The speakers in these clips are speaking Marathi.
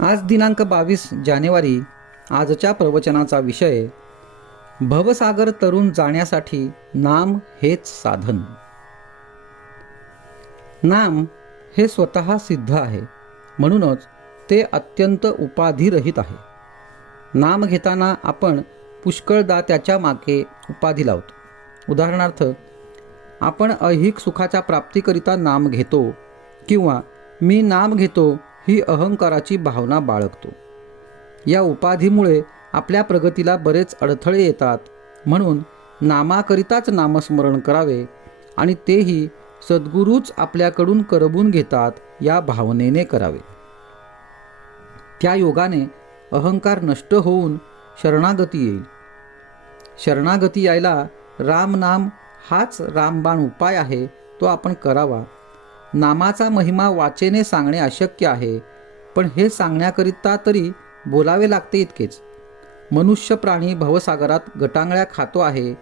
आज दिनांक 22 जानेवारी. आजच्या प्रवचनाचा विषय भवसागर तरुण जाण्यासाठी नाम हेच साधन. नाम हे स्वतः सिद्ध आहे, म्हणूनच ते अत्यंत उपाधिरहित आहे. नाम घेताना आपण पुष्कळदा त्याच्या मागे उपाधी लावतो. उदाहरणार्थ, आपण ऐहिक सुखाच्या प्राप्तीकरिता नाम घेतो किंवा मी नाम घेतो ही अहंकाराची भावना बाळगतो. या उपाधीमुळे आपल्या प्रगतीला बरेच अडथळे येतात. म्हणून नामाकरिताच नामस्मरण करावे आणि तेही सद्गुरूच आपल्याकडून करवून घेतात या भावनेने करावे. त्या योगाने अहंकार नष्ट होऊन शरणागती येईल. शरणागती यायला रामनाम हाच रामबाण उपाय आहे, तो आपण करावा. नामाचा महिमा वाचेने सांगणे अशक्य आहे, पण हे सांगण्याकरिता तरी बोलावे लागते इतकेच. मनुष्य प्राणी भवसागरात गटांगळ्या खातो आहे.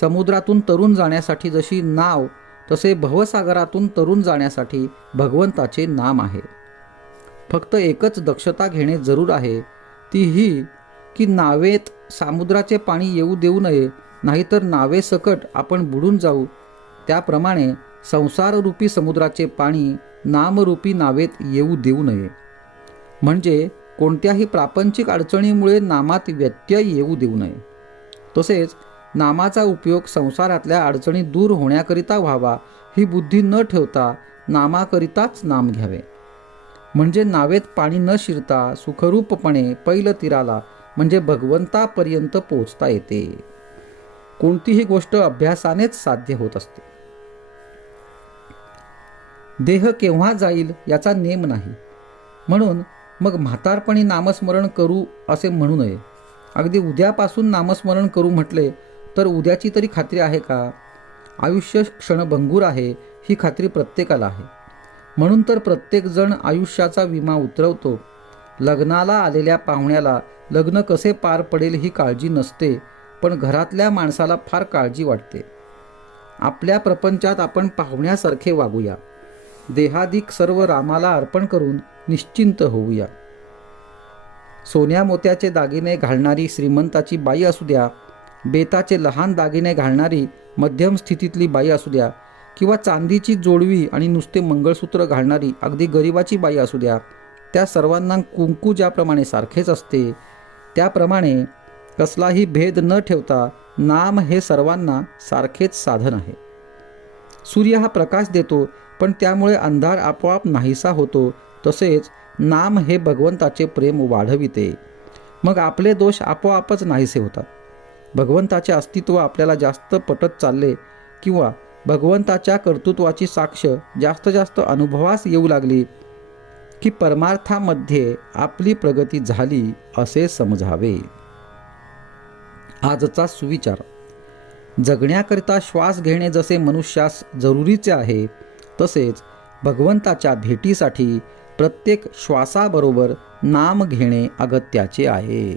समुद्रातून तरुण जाण्यासाठी जशी नाव, तसे भवसागरातून तरुण जाण्यासाठी भगवंताचे नाम आहे. फक्त एकच दक्षता घेणे जरूर आहे, ती ही की नावेत समुद्राचे पाणी येऊ देऊ नये, नाहीतर नावेसकट आपण बुडून जाऊ. त्याप्रमाणे संसाररूपी समुद्राचे पाणी नामरूपी नावेत येऊ देऊ नये. म्हणजे कोणत्याही प्रापंचिक अडचणीमुळे नामात व्यत्यय येऊ देऊ नये. तसेच नामाचा उपयोग संसारातल्या अडचणी दूर होण्याकरिता व्हावा, ही बुद्धी न ठेवता नामाकरिताच नाम घ्यावे. म्हणजे नावेत पाणी न शिरता सुखरूपपणे पैल तीराला म्हणजे भगवंतापर्यंत पोहोचता येते. कोणतीही गोष्ट अभ्यासानेच साध्य होत असते. देह केव्हा जाईल याचा नेम नाही, म्हणून मग म्हातारपणी नामस्मरण करू असे म्हणू नये. अगदी उद्यापासून नामस्मरण करू म्हटले तर उद्याची तरी खात्री आहे का? आयुष्य क्षणभंगूर आहे ही खात्री प्रत्येकाला आहे. म्हणून तर प्रत्येकजण आयुष्याचा विमा उतरवतो. लग्नाला आलेल्या पाहुण्याला लग्न कसे पार पडेल ही काळजी नसते, पण घरातल्या माणसाला फार काळजी वाटते. आपल्या प्रपंचात आपण पाहुण्यासारखे वागूया. देहादिक सर्व रामाला अर्पण करून निश्चिंत होऊया. सोन्या मोत्याचे दागिने घालणारी श्रीमंताची बाई असू द्या, बेताचे लहान दागिने घालणारी मध्यम स्थितीतली बाई असू द्या, किंवा चांदीची जोडवी आणि नुसते मंगळसूत्र घालणारी अगदी गरिबाची बाई असू द्या, त्या सर्वांना कुंकू ज्याप्रमाणे सारखेच असते, त्याप्रमाणे कसलाही भेद न ठेवता नाम हे सर्वांना सारखेच साधन आहे. सूर्य हा प्रकाश देतो, पण त्यामुळे अंधार आपोआप नाहीसा होतो. तसेच नाम हे भगवंताचे प्रेम वाढविते. मग आपले दोष आपोआपच नाहीसे होतात. भगवंताचे अस्तित्व आपल्याला जास्त पटत चालले किंवा भगवंताच्या कर्तृत्वाची साक्ष जास्त जास्त अनुभवास येऊ लागली की परमार्थामध्ये आपली प्रगती झाली असे समजावे. आजचा सुविचार. जगण्याकरिता श्वास घेणे जसे मनुष्यास जरुरीचे आहे, तसेच भगवंताच्या भेटीसाठी प्रत्येक श्वासाबरोबर नाम घेणे अगत्याचे आहे.